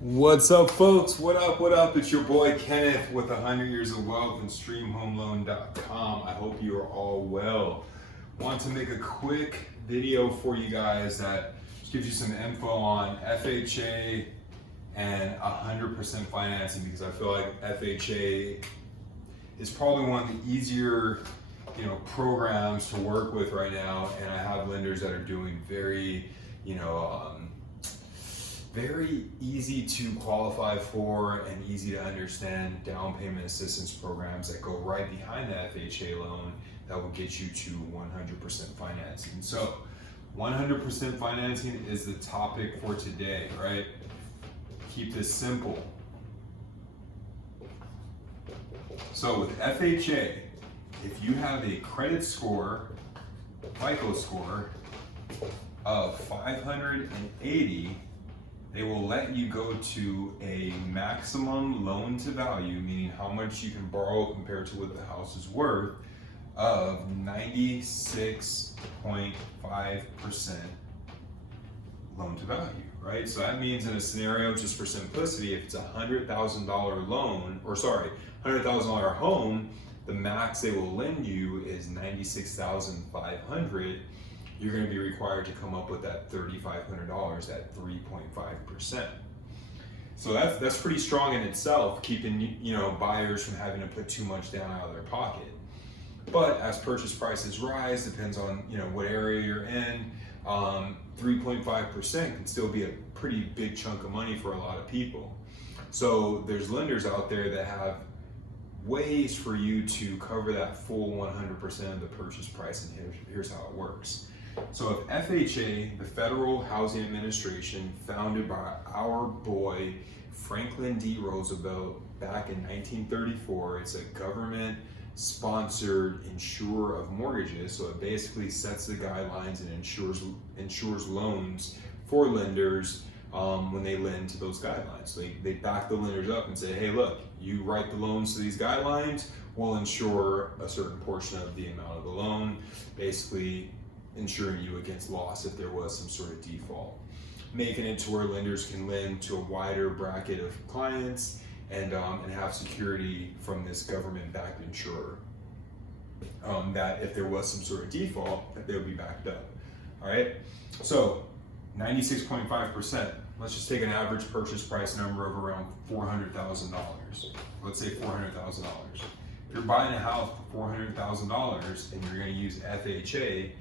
What's up, folks? What up? What up? It's your boy Kenneth with 100 Years of Wealth and StreamHomeLoan.com. I hope you are all well. Want to make a quick video for you guys that gives you some info on FHA and 100% financing, because I feel like FHA is probably one of the easier programs to work with right now, and I have lenders that are doing very very easy to qualify for and easy to understand down payment assistance programs that go right behind the FHA loan that will get you to 100% financing. So 100% financing is the topic for today, right? Keep this simple. So with FHA, if you have a credit score, FICO score of 580, they will let you go to a maximum loan to value, meaning how much you can borrow compared to what the house is worth, of 96.5% loan to value, right? So that means in a scenario, just for simplicity, if it's a $100,000 loan, or sorry, $100,000 home, the max they will lend you is $96,500. You're going to be required to come up with that $3,500 at 3.5%. So that's pretty strong in itself, keeping buyers from having to put too much down out of their pocket. But as purchase prices rise, depends on what area you're in, 3.5% can still be a pretty big chunk of money for a lot of people. So there's lenders out there that have ways for you to cover that full 100% of the purchase price, and here's how it works. So if FHA, the Federal Housing Administration, founded by our boy Franklin D. Roosevelt back in 1934, it's a government sponsored insurer of mortgages. So it basically sets the guidelines and insures loans for lenders when they lend to those guidelines. So they back the lenders up and say, hey, look, you write the loans to these guidelines, we'll insure a certain portion of the amount of the loan, basically insuring you against loss if there was some sort of default, making it to where lenders can lend to a wider bracket of clients and have security from this government-backed insurer, that if there was some sort of default, that they would be backed up. All right, so 96.5%. Let's just take an average purchase price number of around $400,000. Let's say $400,000. If you're buying a house for $400,000 and you're going to use FHA,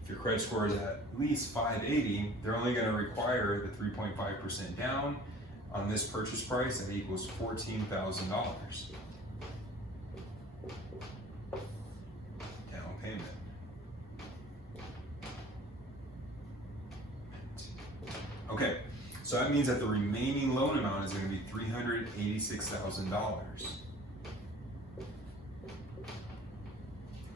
if your credit score is at least 580, they're only going to require the 3.5% down on this purchase price. That equals $14,000 down payment. Okay, so that means that the remaining loan amount is going to be $386,000.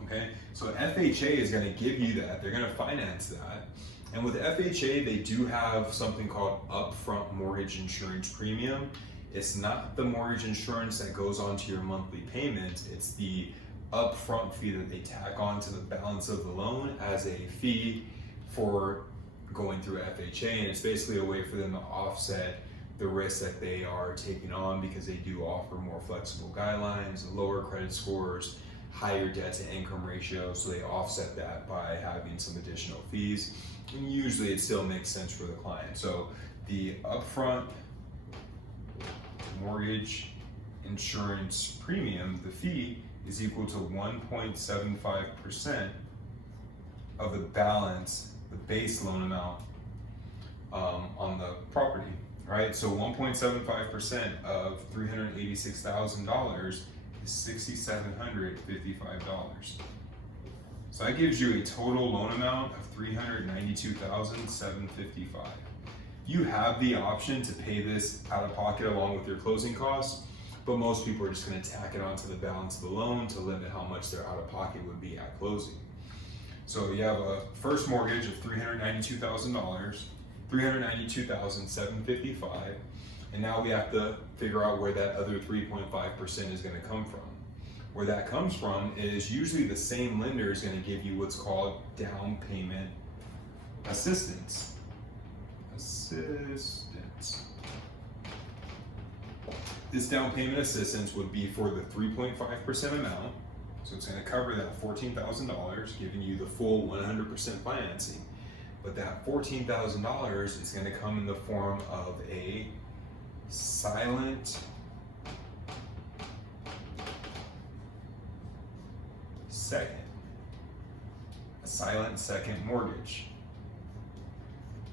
Okay, so FHA is going to give you that. They're going to finance that. And with FHA, they do have something called upfront mortgage insurance premium. It's not the mortgage insurance that goes onto your monthly payment. It's the upfront fee that they tack on to the balance of the loan as a fee for going through FHA. And it's basically a way for them to offset the risk that they are taking on, because they do offer more flexible guidelines, lower credit scores, higher debt to income ratio, so they offset that by having some additional fees. And usually it still makes sense for the client. So the upfront mortgage insurance premium, the fee, is equal to 1.75% of the balance, the base loan amount on the property, right? So 1.75% of $386,000 is $6,755. So that gives you a total loan amount of $392,755. You have the option to pay this out of pocket along with your closing costs, but most people are just going to tack it onto the balance of the loan to limit how much their out of pocket would be at closing. So you have a first mortgage of $392,755, and now we have to figure out where that other 3.5% is going to come from. Where that comes from is usually the same lender is going to give you what's called down payment assistance. This down payment assistance would be for the 3.5% amount. So it's going to cover that $14,000, giving you the full 100% financing. But that $14,000 is going to come in the form of a silent second mortgage.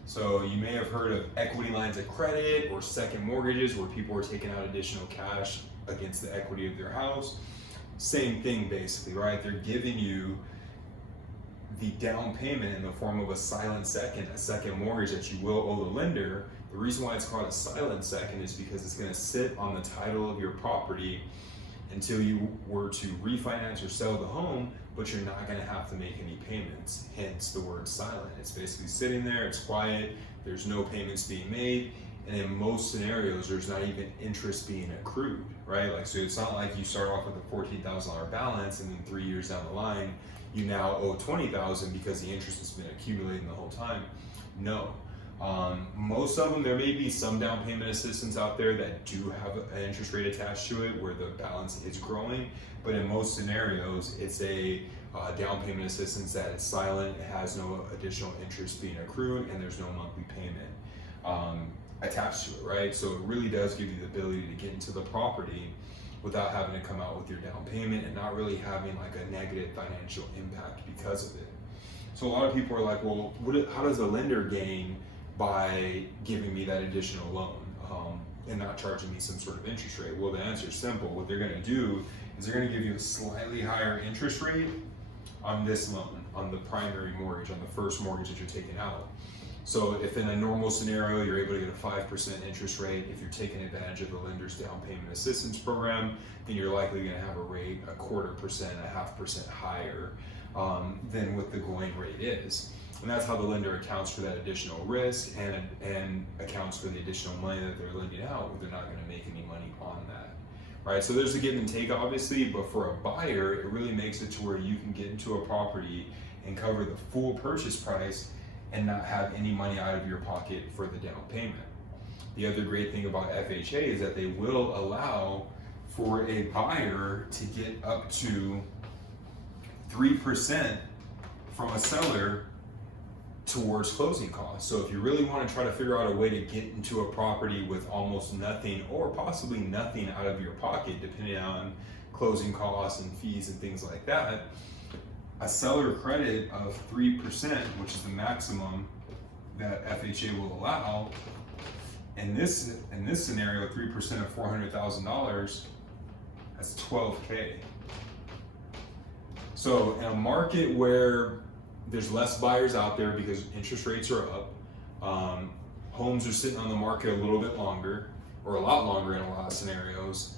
So you may have heard of equity lines of credit or second mortgages where people are taking out additional cash against the equity of their house. Same thing basically, right? They're giving you the down payment in the form of a second mortgage that you will owe the lender. The reason why it's called a silent second is because it's going to sit on the title of your property until you were to refinance or sell the home, but you're not going to have to make any payments, hence the word silent. It's basically sitting there, it's quiet, there's no payments being made, and in most scenarios there's not even interest being accrued, right? Like, so it's not like you start off with a $14,000 balance and then 3 years down the line you now owe $20,000 because the interest has been accumulating the whole time. No. Most of them, there may be some down payment assistance out there that do have an interest rate attached to it where the balance is growing, but in most scenarios it's a down payment assistance that is silent, it has no additional interest being accrued, and there's no monthly payment attached to it, right? So it really does give you the ability to get into the property without having to come out with your down payment and not really having like a negative financial impact because of it. So a lot of people are like, well, how does a lender gain by giving me that additional loan and not charging me some sort of interest rate? Well, the answer is simple. What they're going to do is they're going to give you a slightly higher interest rate on this loan, on the primary mortgage, on the first mortgage that you're taking out. So if in a normal scenario you're able to get a 5% interest rate, if you're taking advantage of the lender's down payment assistance program, then you're likely going to have a rate 0.25%, 0.5% higher than what the going rate is. And that's how the lender accounts for that additional risk and accounts for the additional money that they're lending out, where they're not going to make any money on that, right? So there's a give and take, obviously, but for a buyer, it really makes it to where you can get into a property and cover the full purchase price and not have any money out of your pocket for the down payment. The other great thing about FHA is that they will allow for a buyer to get up to 3% from a seller towards closing costs. So if you really want to try to figure out a way to get into a property with almost nothing or possibly nothing out of your pocket, depending on closing costs and fees and things like that, a seller credit of 3%, which is the maximum that FHA will allow, in this scenario, 3% of $400,000, that's $12K. So in a market where there's less buyers out there because interest rates are up, homes are sitting on the market a little bit longer, or a lot longer in a lot of scenarios,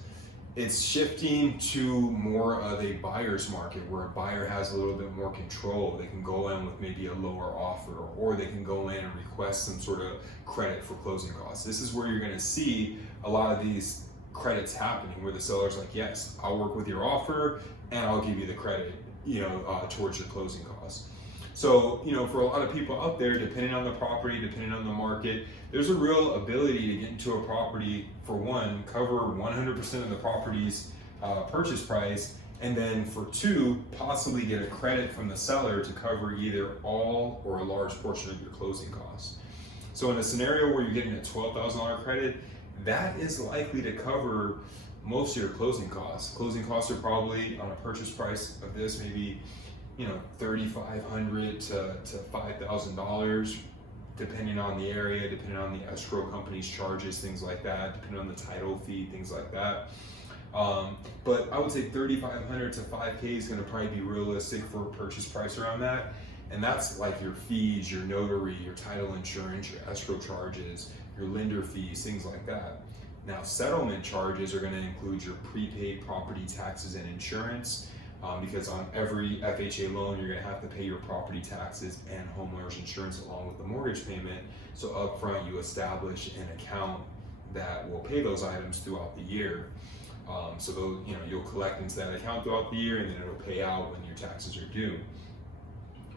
it's shifting to more of a buyer's market where a buyer has a little bit more control. They can go in with maybe a lower offer, or they can go in and request some sort of credit for closing costs. This is where you're going to see a lot of these credits happening, where the seller's like, yes, I'll work with your offer and I'll give you the credit, towards your closing costs. So, for a lot of people out there, depending on the property, depending on the market, there's a real ability to get into a property, for one, cover 100% of the property's purchase price, and then for two, possibly get a credit from the seller to cover either all or a large portion of your closing costs. So in a scenario where you're getting a $12,000 credit, that is likely to cover most of your closing costs. Closing costs are probably, on a purchase price of this, maybe $3,500 to $5,000, depending on the area, depending on the escrow company's charges, things like that, depending on the title fee, things like that. But I would say $3,500 to $5K is going to probably be realistic for a purchase price around that. And that's like your fees, your notary, your title insurance, your escrow charges, your lender fees, things like that. Now, settlement charges are going to include your prepaid property taxes and insurance, because on every FHA loan, you're going to have to pay your property taxes and homeowner's insurance along with the mortgage payment. So upfront, you establish an account that will pay those items throughout the year. So those, you'll collect into that account throughout the year, and then it'll pay out when your taxes are due.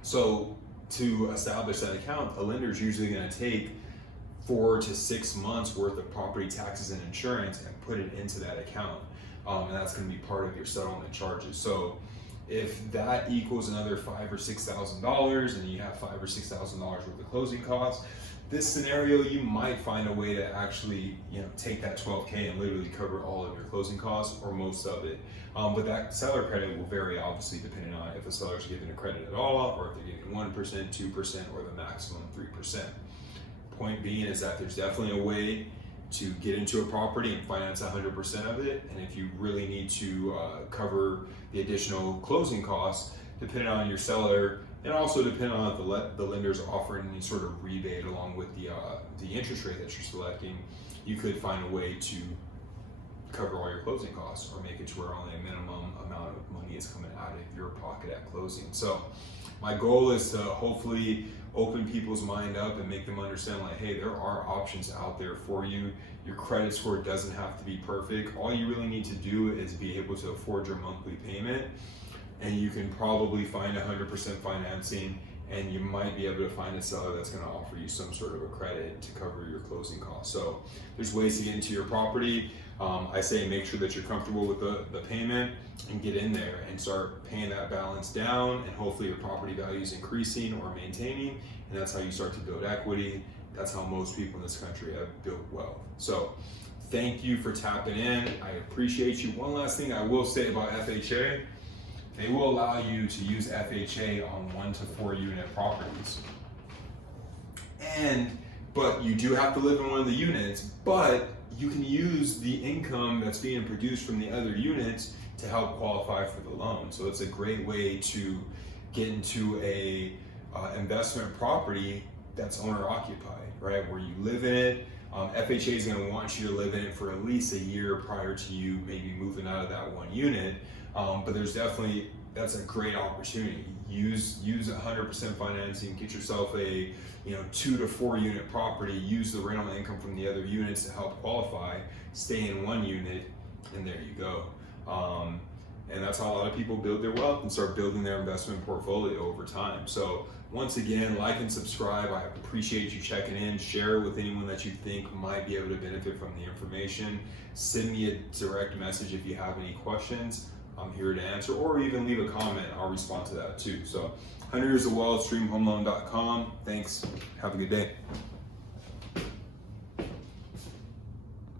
So to establish that account, a lender is usually going to take 4 to 6 months worth of property taxes and insurance and put it into that account. And that's going to be part of your settlement charges. So if that equals another $5,000 or $6,000 and you have $5,000 or $6,000 worth of closing costs, this scenario, you might find a way to actually, take that $12K and literally cover all of your closing costs or most of it. But that seller credit will vary, obviously, depending on if the seller's giving a credit at all, or if they're giving 1%, 2%, or the maximum 3%. Point being is that there's definitely a way to get into a property and finance 100% of it. And if you really need to cover the additional closing costs, depending on your seller, and also depending on if the lender's offering any sort of rebate along with the interest rate that you're selecting, you could find a way to cover all your closing costs or make it to where only a minimum amount of money is coming out of your pocket at closing. So my goal is to hopefully open people's mind up and make them understand, like, hey, there are options out there for you. Your credit score doesn't have to be perfect. All you really need to do is be able to afford your monthly payment, and you can probably find 100% financing, and you might be able to find a seller that's going to offer you some sort of a credit to cover your closing costs. So there's ways to get into your property. I say make sure that you're comfortable with the payment and get in there and start paying that balance down, and hopefully your property value is increasing or maintaining, and that's how you start to build equity. That's how most people in this country have built wealth. So thank you for tapping in. I appreciate you. One last thing I will say about FHA, they will allow you to use FHA on 1 to 4 unit properties. But you do have to live in one of the units, but you can use the income that's being produced from the other units to help qualify for the loan. So it's a great way to get into a investment property that's owner occupied, right? Where you live in it. FHA is going to want you to live in it for at least a year prior to you maybe moving out of that one unit. But that's a great opportunity. Use 100% financing, get yourself a 2 to 4 unit property, use the rental income from the other units to help qualify, stay in one unit, and there you go. And that's how a lot of people build their wealth and start building their investment portfolio over time. So once again, like and subscribe. I appreciate you checking in. Share it with anyone that you think might be able to benefit from the information. Send me a direct message if you have any questions. I'm here to answer, or even leave a comment. I'll respond to that too. So 100 Years of Wealth, streamhomeloan.com. Thanks. Have a good day.